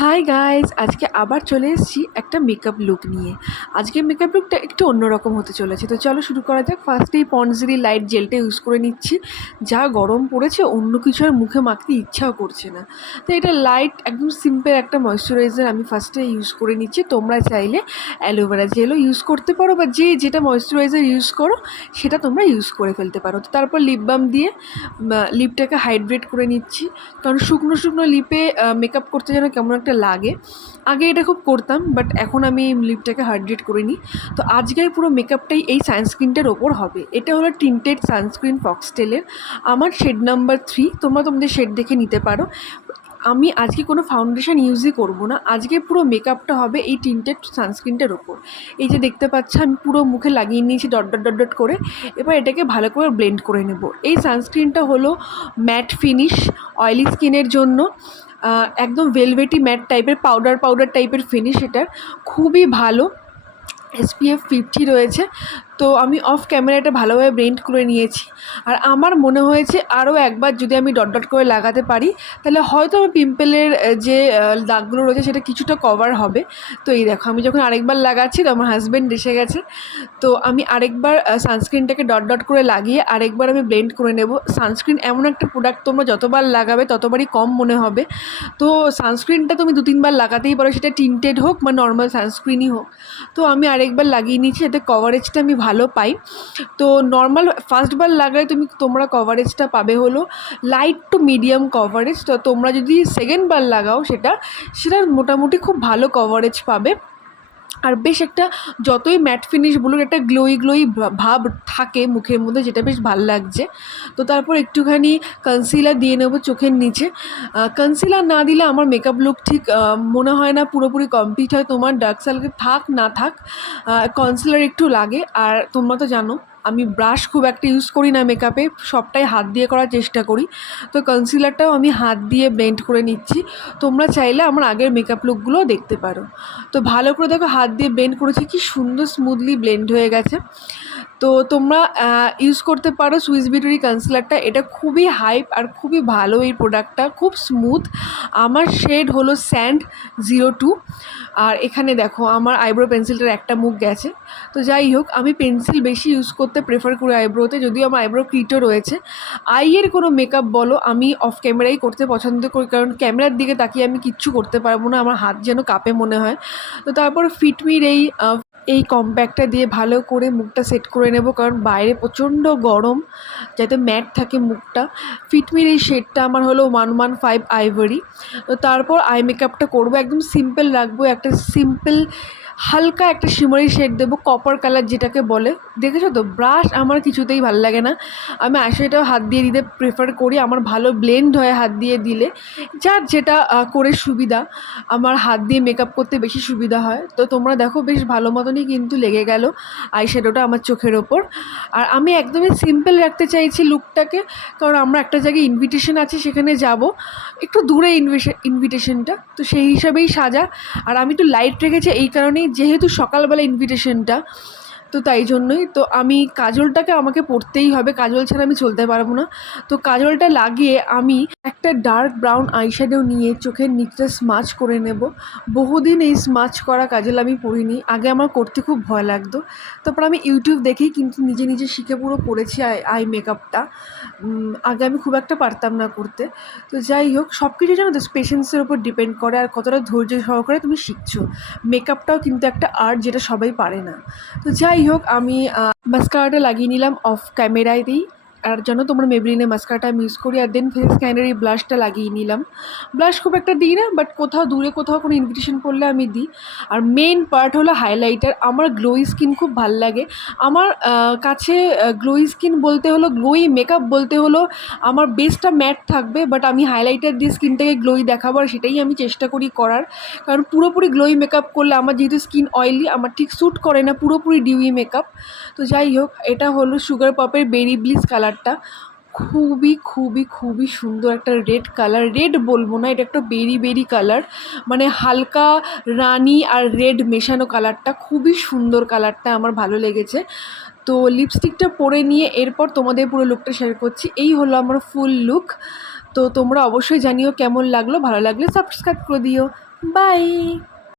Hi guys, আজকে আবার চলে এসেছি একটা মেকআপ লুক নিয়ে। আজকের মেকআপ লুকটা একটু অন্যরকম হতে চলেছে, তো চলো শুরু করা যাক। ফার্স্টেই পন্ডসেরি লাইট জেলটা ইউজ করে নিচ্ছি। যা গরম পড়েছে, অন্য কিছু আর মুখে মাখতে ইচ্ছাও করছে না, তো এটা লাইট একদম সিম্পল একটা ময়শ্চারাইজার আমি ফার্স্টে ইউজ করে নিচ্ছি। তোমরা চাইলে অ্যালোভেরা জেলও ইউজ করতে পারো, বা যেটা ময়শ্চারাইজার ইউজ করো সেটা তোমরা ইউজ করে ফেলতে পারো। তো তারপর লিপ বাম দিয়ে লিপটাকে হাইড্রেট করে নিচ্ছি, কারণ শুকনো শুকনো লিপে মেকআপ করতে যেন কেমন একটা লাগে। আগে এটা খুব করতাম, বাট এখন আমি লিপটাকে হাইড্রেট করে নিই। তো আজকের পুরো মেকআপটাই এই সানস্ক্রিনটার ওপর হবে। এটা হলো টিন্টেড সানস্ক্রিন ফক্সটেলের, আমার শেড নাম্বার 3। তোমরা তোমাদের শেড দেখে নিতে পারো। আমি আজকে কোনো ফাউন্ডেশন ইউজই করব না, আজকে পুরো মেকআপটা হবে এই টিন্টেড সানস্ক্রিনটার ওপর। এই যে দেখতে পাচ্ছ, আমি পুরো মুখে লাগিয়ে নিয়েছি ডট ডট ডট ডট করে। এবার এটাকে ভালো করে ব্লেন্ড করে নেব। এই সানস্ক্রিনটা হলো ম্যাট ফিনিশ, অয়েলি স্কিনের জন্য। একদম ভেলভেটি ম্যাট টাইপের, পাউডার পাউডার টাইপের ফিনিশ এটার, খুবই ভালো। SPF 50 রয়েছে। তো আমি অফ ক্যামেরা এটা ভালোভাবে ব্লেন্ড করে নিয়েছি। আর আমার মনে হয়েছে আরও একবার যদি আমি ডট ডট করে লাগাতে পারি, তাহলে হয়তো আমার পিম্পলের যে দাগগুলো রয়েছে সেটা কিছুটা কভার হবে। তো এই দেখো, আমি যখন আরেকবার লাগাচ্ছি তো আমার হাজব্যান্ড এসে গেছে। তো আমি আরেকবার সানস্ক্রিনটাকে ডট ডট করে লাগিয়ে আরেকবার আমি ব্লেন্ড করে নেব। সানস্ক্রিন এমন একটা প্রোডাক্ট, তোমরা যতবার লাগাবে ততবারই কম মনে হবে। তো সানস্ক্রিনটা তুমি 2-3 বার লাগাতেই পারো, সেটা টিন্টেড হোক বা নর্মাল সানস্ক্রিনই হোক। তো আমি আরেকবার লাগিয়ে নিচ্ছি, এতে কভারেজটা আমি ভালো পাই। তো নর্মাল ফার্স্টবার লাগালে তোমরা কভারেজটা পাবে হলো লাইট টু মিডিয়াম কভারেজ। তো তোমরা যদি সেকেন্ডবার লাগাও সেটা মোটামুটি খুব ভালো কভারেজ পাবে। আর বেশ একটা, যতই ম্যাট ফিনিশ বলুন, একটা গ্লোই গ্লোই ভাব থাকে মুখের মধ্যে, যেটা বেশ ভালো লাগছে। তো তারপর একটুখানি কনসিলার দিয়ে নেবো চোখের নিচে। কনসিলার না দিলে আমার মেকআপ লুক ঠিক মনে হয় না পুরোপুরি কমপ্লিট হয়। তোমার ডার্ক সার্কেল থাক না থাক, কনসিলার একটু লাগে। আর তোমরা তো জানো আমি ব্রাশ খুব একটা ইউজ করি না মেকআপে, সবটাই হাত দিয়ে করার চেষ্টা করি। তো কনসিলারটাও আমি হাত দিয়ে ব্লেন্ড করে নিচ্ছি। তোমরা চাইলে আমার আগের মেকআপ লুকগুলোও দেখতে পারো। তো ভালো করে দেখো, হাত দিয়ে ব্লেন্ড করেছি, কি সুন্দর স্মুথলি ব্লেন্ড হয়ে গেছে। তো তোমরা ইউজ করতে পারো সুইস বিউটির কনসিলারটা। এটা খুবই হাইপ আর খুবই ভালো এই প্রোডাক্টটা, খুব স্মুথ। আমার শেড হলো স্যান্ড 02। আর এখানে দেখো আমার আইব্রো পেন্সিলটার একটা মুখ গেছে। তো যাই হোক, আমি পেন্সিল বেশি ইউজ করতে প্রেফার করি আইব্রোতে, যদিও আমার আইব্রো কিটও রয়েছে। আইয়ের কোনো মেকআপ বলো, আমি অফ ক্যামেরাই করতে পছন্দ করি, কারণ ক্যামেরার দিকে তাকিয়ে আমি কিচ্ছু করতে পারবো না, আমার হাত যেন কাঁপে মনে হয়। তো তারপর ফিটমির এই কম্প্যাক্টটা দিয়ে ভালো করে মুখটা সেট করে নেব, কারণ বাইরে প্রচণ্ড গরম, যাতে ম্যাট থাকে মুখটা। ফিটমির এই শেডটা আমার হলো 115 আইভরি। তো তারপর আই মেকআপটা করবো, একদম সিম্পল রাখবো, একটা সিম্পল হালকা একটা শিমারি শেড দেবো, কপার কালার যেটাকে বলে। দেখেছো তো, ব্রাশ আমার কিছুতেই ভালো লাগে না, আমি আইশ্যাডোটাও হাত দিয়ে দিতে প্রেফার করি। আমার ভালো ব্লেন্ড হয় হাত দিয়ে দিলে, যার যেটা করে সুবিধা। আমার হাত দিয়ে মেকআপ করতে বেশি সুবিধা হয়। তো তোমরা দেখো, বেশ ভালো মতনই কিন্তু লেগে গেল আইশ্যাডোটা আমার চোখের ওপর। আর আমি একদমই সিম্পল রাখতে চাইছি লুকটাকে, কারণ আমরা একটা জায়গায় ইনভিটেশন আছে, সেখানে যাব, একটু দূরে ইনভিটেশনটা, তো সেই হিসাবেই সাজা। আর আমি একটু লাইট রেখেছি এই কারণেই, যেহেতু সকালবেলা ইনভিটেশনটা, তো তাই জন্যই। তো আমি কাজলটাকে আমাকে পরতেই হবে, কাজল ছাড়া আমি চলতে পারবো না। তো কাজলটা লাগিয়ে আমি একটা ডার্ক ব্রাউন আইশ্যাডো নিয়ে চোখের নিচটা স্মাচ করে নেব। বহুদিন এই স্মাচ করা কাজল আমি পরিনি, আগে আমার করতে খুব ভয় লাগতো। তারপর আমি ইউটিউব দেখেই কিন্তু নিজে নিজে শিখে পুরো করেছি আই মেকআপটা। আগে আমি খুব একটা পারতাম না করতে। তো যাই হোক, সব কিছু জানো তো পেশেন্সের উপর ডিপেন্ড করে, আর কতটা ধৈর্য সহকারে তুমি শিখছো। মেকআপটাও কিন্তু একটা আর্ট, যেটা সবাই পারে না। তো যাই হোক, আমি মাস্কারাটা লাগিয়ে নিলাম অফ ক্যামেরাতেই। আর জানো তোমরা, মেবলিনের মাস্কারাটা আমি ইউজ করি। আর দেন ফেস স্ক্যানের এই ব্লাশটা লাগিয়ে নিলাম। ব্লাশ খুব একটা দিই না, বাট কোথাও দূরে কোথাও কোনো ইনভিটেশন পড়লে আমি দিই। আর মেন পার্ট হলো হাইলাইটার। আমার গ্লোই স্কিন খুব ভাল লাগে। আমার কাছে গ্লোই স্কিন বলতে হলো, গ্লোই মেকআপ বলতে হলো, আমার বেসটা ম্যাট থাকবে, বাট আমি হাইলাইটার দিয়ে স্কিনটাকে গ্লোই দেখাবো, আর সেটাই আমি চেষ্টা করি করার। কারণ পুরোপুরি গ্লোই মেকআপ করলে, আমার যেহেতু স্কিন অয়েলি, আমার ঠিক স্যুট করে না পুরোপুরি ডিউই মেকআপ। তো যাই হোক, এটা হলো সুগার পপের বেরি ব্লিস কালারটা। খুবই খুবই খুবই সুন্দর একটা রেড কালার, রেড বলবো না, এটা একটা বেরি বেরি কালার, মানে হালকা রানি আর রেড মেশানো কালারটা, খুবই সুন্দর কালারটা, আমার ভালো লেগেছে। তো লিপস্টিকটা পরে নিয়ে এরপর তোমাদের পুরো লুকটা শেয়ার করছি। এই হলো আমার ফুল লুক। তো তোমরা অবশ্যই জানিও কেমন লাগলো, ভালো লাগলে সাবস্ক্রাইব করে দিও। বাই।